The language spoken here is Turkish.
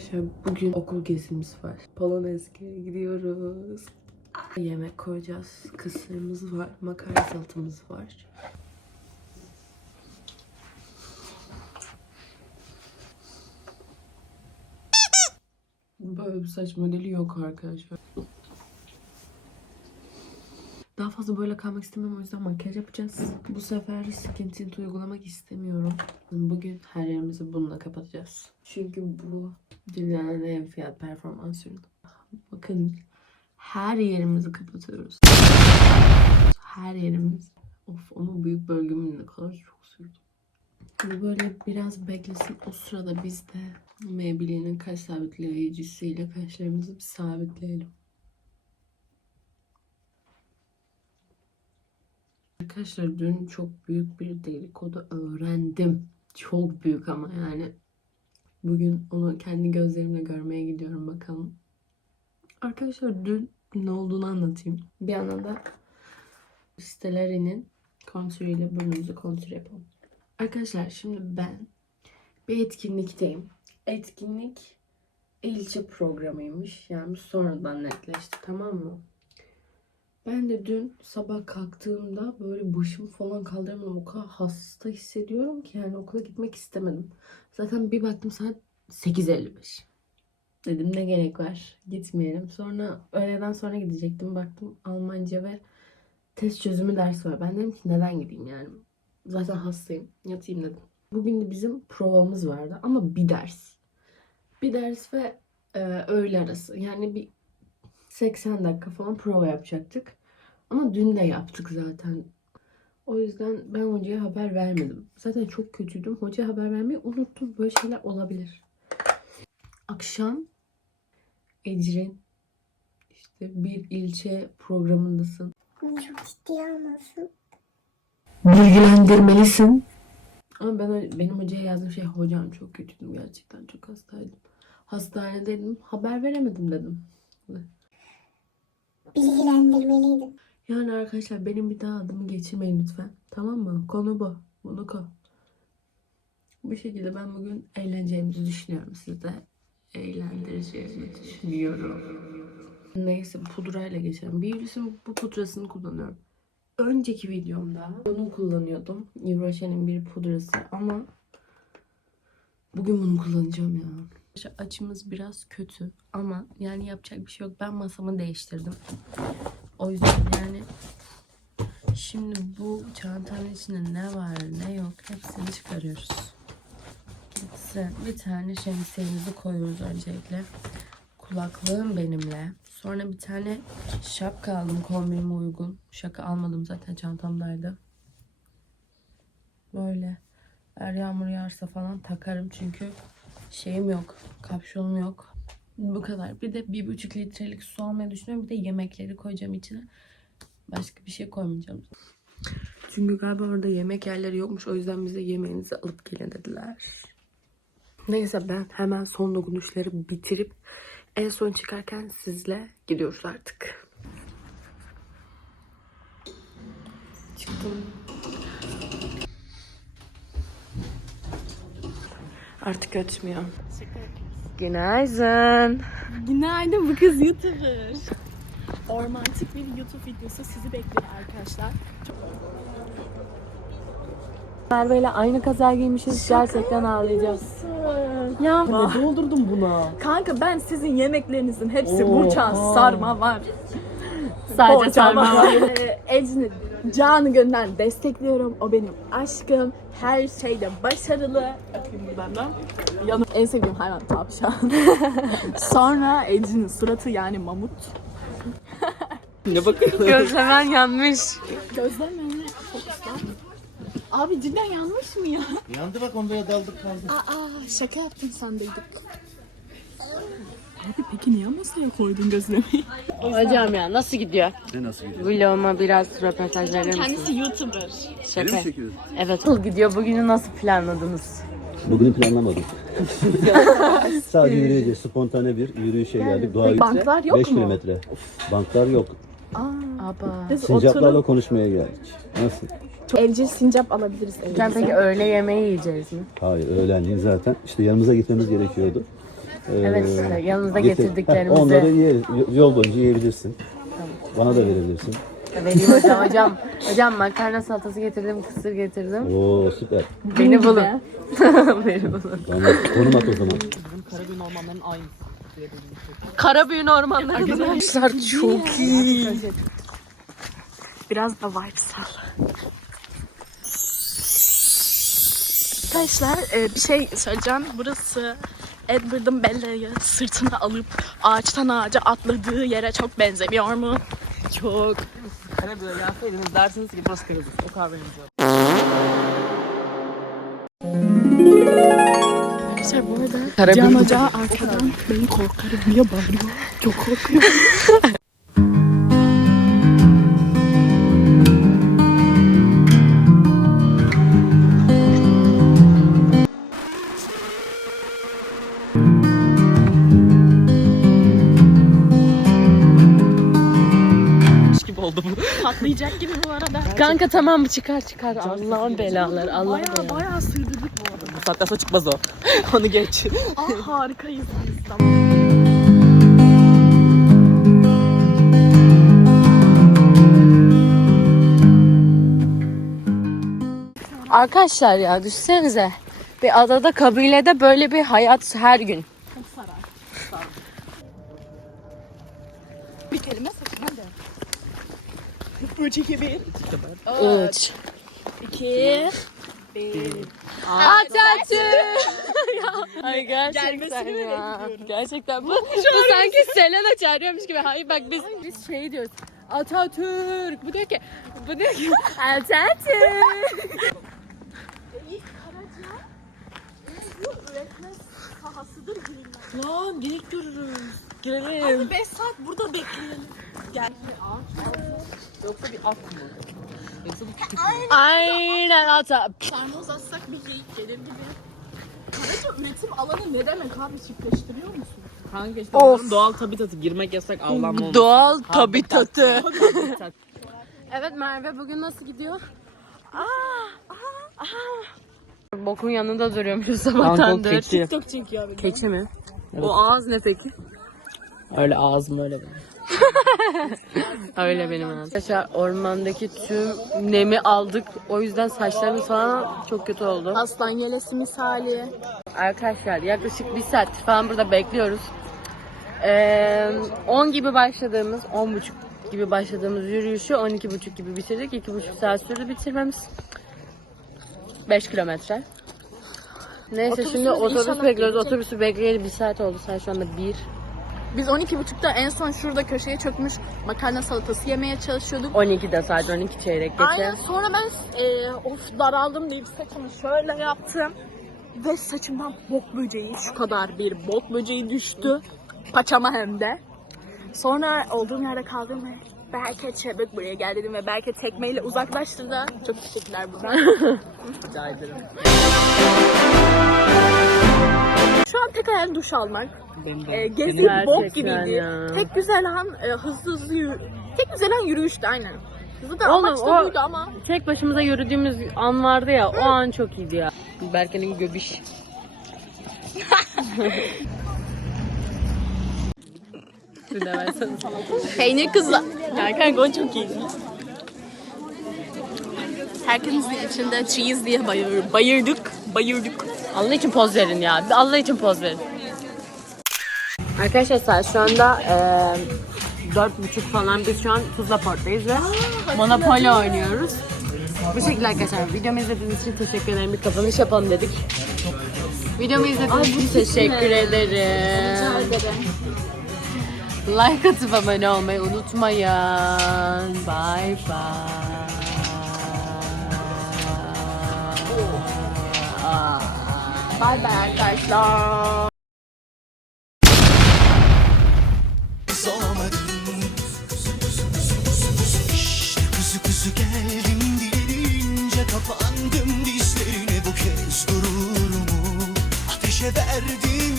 Arkadaşlar bugün okul gezimiz var. Polonezk'e gidiyoruz. Yemek koyacağız. Kısırımız var. Makarna salatamız var. Böyle bir saç modeli yok arkadaşlar. Daha fazla böyle kalmak istemiyorum o yüzden makyaj yapacağız. Bu sefer skin tint uygulamak istemiyorum. Bugün her yerimizi bununla kapatacağız. Çünkü bu dünyanın en fiyat performans ürünü. Bakın her yerimizi kapatıyoruz. Her yerimiz. Of onun büyük bölümünü ne kadar çok sürdüm. Bu böyle biraz beklesin. O sırada biz de Maybelline'in kaş sabitleyicisiyle kaşlarımızı bir sabitleyelim. Arkadaşlar dün çok büyük bir dedikodu öğrendim. Çok büyük ama yani. Bugün onu kendi gözlerimle görmeye gidiyorum bakalım. Arkadaşlar dün ne olduğunu anlatayım. Bir yandan da Stellari'nin kontürüyle burnumuzu kontür yapalım. Arkadaşlar şimdi ben bir etkinlikteyim. Etkinlik ilçe programıymış. Yani sonradan netleşti tamam mı? Ben de dün sabah kalktığımda böyle başımı falan kaldıramadım. O kadar hasta hissediyorum ki yani okula gitmek istemedim. Zaten bir baktım saat 8.55. Dedim ne gerek var gitmeyelim. Sonra öğleden sonra gidecektim. Baktım Almanca ve test çözümü ders var. Ben dedim ki neden gideyim yani. Zaten hastayım. Yatayım dedim. Bugün de bizim provamız vardı ama bir ders. Bir ders ve e, öğle arası. Yani bir 80 dakika falan prova yapacaktık. Ama dün de yaptık zaten. O yüzden ben hocaya haber vermedim. Zaten çok kötüydüm. Hocaya haber vermeyi unuttum. Böyle şeyler olabilir. Akşam Ecrin işte bir ilçe programındasın. Çok ciddiye almasın. Bilgilendirmelisin. Ama ben benim hocaya yazdığım şey hocam çok kötüydüm gerçekten çok hastaydım. Hastanedeydim haber veremedim dedim. Bilgilendirmeliydim. Yani arkadaşlar benim bir daha adımı geçirmeyin lütfen. Tamam mı? Konu bu. Bunu ko. Bu şekilde ben bugün eğleneceğimizi düşünüyorum. Siz de eğlendireceğimi düşünüyorum. Neyse pudrayla geçelim. Beauty's'in bu pudrasını kullanıyorum. Önceki videomda bunu kullanıyordum. Yves bir pudrası ama bugün bunu kullanacağım ya. Açımız biraz kötü ama yani yapacak bir şey yok. Ben masamı değiştirdim. O yüzden yani şimdi bu çantanın içinde ne var ne yok hepsini çıkarıyoruz. Hepsi, bir tane şemsiyemizi koyuyoruz öncelikle. Kulaklığım benimle. Sonra bir tane şapka aldım kombinime uygun. Şaka almadım zaten çantamdaydı. Böyle. Eğer yağmur yağarsa falan takarım çünkü şeyim yok. Kapşonum yok. Bu kadar. Bir de bir buçuk litrelik su almayı düşünüyorum. Bir de yemekleri koyacağım içine. Başka bir şey koymayacağım. Çünkü galiba orada yemek yerleri yokmuş. O yüzden bize yemeğinizi alıp gelin dediler. Neyse ben hemen son dokunuşları bitirip en son çıkarken sizle gidiyoruz artık. Çıktım. Artık açmıyor. Günaydın. Günaydın bu kız YouTuber. Ormantik bir YouTube videosu sizi bekliyor arkadaşlar. Merve ile aynı kaza giymişiz. Gerçekten ağlayacağız. Ya Ne doldurdun buna? kanka ben sizin yemeklerinizin hepsi burçan sarma var. Sadece Poğaça sarma var. Ee, Ecrin'i canı gönülden destekliyorum. O benim aşkım. Her şeyde başarılı. Öpeyim da. Yanım en sevdiğim hayvan tavşan. Sonra Ecrin'in suratı yani mamut. Ne bakıyorsun? Gözlemen yanmış. Gözlerime fokuslan. Abi cidden yanlış mı ya? Yandı bak onda daldık kaldı. Aa şaka yaptın sandıydık. Abi peki niye masaya koydun gözlemeyi? Hocam ya nasıl gidiyor? Ne nasıl gidiyor? Vloguma biraz röportaj verir misin? Kendisi YouTuber. Şaka. mi çekiyorsun? Evet. Nasıl gidiyor? Bugünü nasıl planladınız? Bugünü planlamadım. Sadece yürüyeceğiz. Spontane bir yürüyüşe geldik. Doğa Banklar yok 5 mu? kilometre. Banklar yok. Aba. Biz Sincaplarla oturup konuşmaya geldik. Nasıl? Evcil sincap alabiliriz evimize. Sen peki öğle yemeği yiyeceğiz mi? Hayır öğlenleyin zaten işte yanımıza gitmemiz gerekiyordu. Ee, Evet getir- getirdiklerimizi. Onları yeriz. Yol boyunca yiyebilirsin. Bana da verebilirsin. Vereyim hocam hocam. Hocam makarna salatası getirdim, kısır getirdim. Oo süper. Beni bulun. Beni bulun. Tamam konum at o zaman. Karabün ormanlarının aynı. Karabüyün ormanlarında. Arkadaşlar çok iyi. Biraz da vibesal. Arkadaşlar e, bir şey söyleyeceğim. Burası Edward'ın Bella'yı sırtına alıp ağaçtan ağaca atladığı yere çok benzemiyor mu? Çok. Karabü'ye gelseydiniz dersiniz ki burası Kırgız. O kadar benziyor. Arkadaşlar bu arada Karabük- Can Hoca arkadan beni korkarım diye bağırıyor. Çok korkuyorum. Patlayacak gibi bu arada. Kanka tamam çıkar çıkar. Allah'ın belaları. Allah'ın Bayağı belaları. bayağı sığdırdık bu arada. Bu saatten sonra çıkmaz o. Onu geç. Aa harikayız biz. Tamam. Arkadaşlar ya düşünsenize. Bir adada kabilede böyle bir hayat her gün. 3, 2, 1. 3. 2, 1. Atatürk. Ay gerçekten Gelmesini ya. bekliyorum? Gerçekten bu, bu sanki Selena çağırıyormuş gibi. Hayır bak biz biz şey diyoruz. Atatürk. Bu diyor ki bu diyor ki Atatürk. Bu üretme sahasıdır Greenland. Lan direkt dururuz. Girelim. Hadi 5 saat burada bekleyelim. Gel. Yoksa bir at mı? Yoksa bu küçük mü? Aynen ata. Parmağı uzatsak bir geyik gelir gibi. Karaca üretim alanı ne demek abi çiftleştiriyor musun? Kanka işte onların doğal tabitatı girmek yasak avlanma olmasın. Doğal tabitatı. Habitat. Evet Merve bugün nasıl gidiyor? Bokun yanında duruyormuş sabahtandır. keçi. TikTok çekiyor abi. Keçi mi? O ağız ne peki? Öyle ağzım öyle benim. Öyle benim ağzım. Arkadaşlar ormandaki tüm nemi aldık. O yüzden saçlarımız falan çok kötü oldu. Aslan yelesi misali. Arkadaşlar yaklaşık bir saat falan burada bekliyoruz. Ee, 10 gibi başladığımız, 10 buçuk gibi başladığımız yürüyüşü 12 buçuk gibi bitirdik. 2 buçuk saat sürdü bitirmemiz. 5 kilometre. Neyse Otobüsümüz şimdi otobüs inşallah bekliyoruz. gelecek. Otobüsü bekleyeli bir saat oldu. Saat şu anda 1. Biz 12.30'da en son şurada köşeye çökmüş makarna salatası yemeye çalışıyorduk. 12'de saat 12 çeyrek geçe. Aynen sonra ben e, of daraldım deyip saçımı şöyle yaptım. Ve saçımdan bok böceği şu kadar bir bok böceği düştü. Paçama hem de. Sonra olduğum yerde kaldım ve Berke çabuk buraya gel dedim ve Berke tekmeyle uzaklaştırdı. Çok teşekkürler buradan. Rica ederim. Şu an tek hayal duş almak. E, gezi Gerçekten bok gibiydi. ya. Tek güzel an e, hızlı hızlı yürü... Tek güzel an yürüyüştü aynen. Hızlı da Oğlum, amaç da o- buydu ama. Tek başımıza yürüdüğümüz an vardı ya. O an çok iyiydi ya. Berke'nin göbiş. Bir de versene. Peynir kızla. Yani kanka o çok iyiydi. Herkesin içinde cheese diye bayır, bayırdık. Bayırdık. Allah için poz verin ya. Allah için poz verin. Arkadaşlar şu anda eee dört buçuk falan. Biz şu an Tuzla Port'tayız ve Monopoly oynuyoruz. Bu şekilde arkadaşlar. Videomu izlediğiniz için teşekkür ederim. Bir kapanış yapalım dedik. Videomu izlediğiniz için teşekkür ederim. Like atıp abone olmayı unutmayın. Bye bye. Bay bay arkadaşlar. Kapandım dizlerine bu kez gururumu ateşe verdim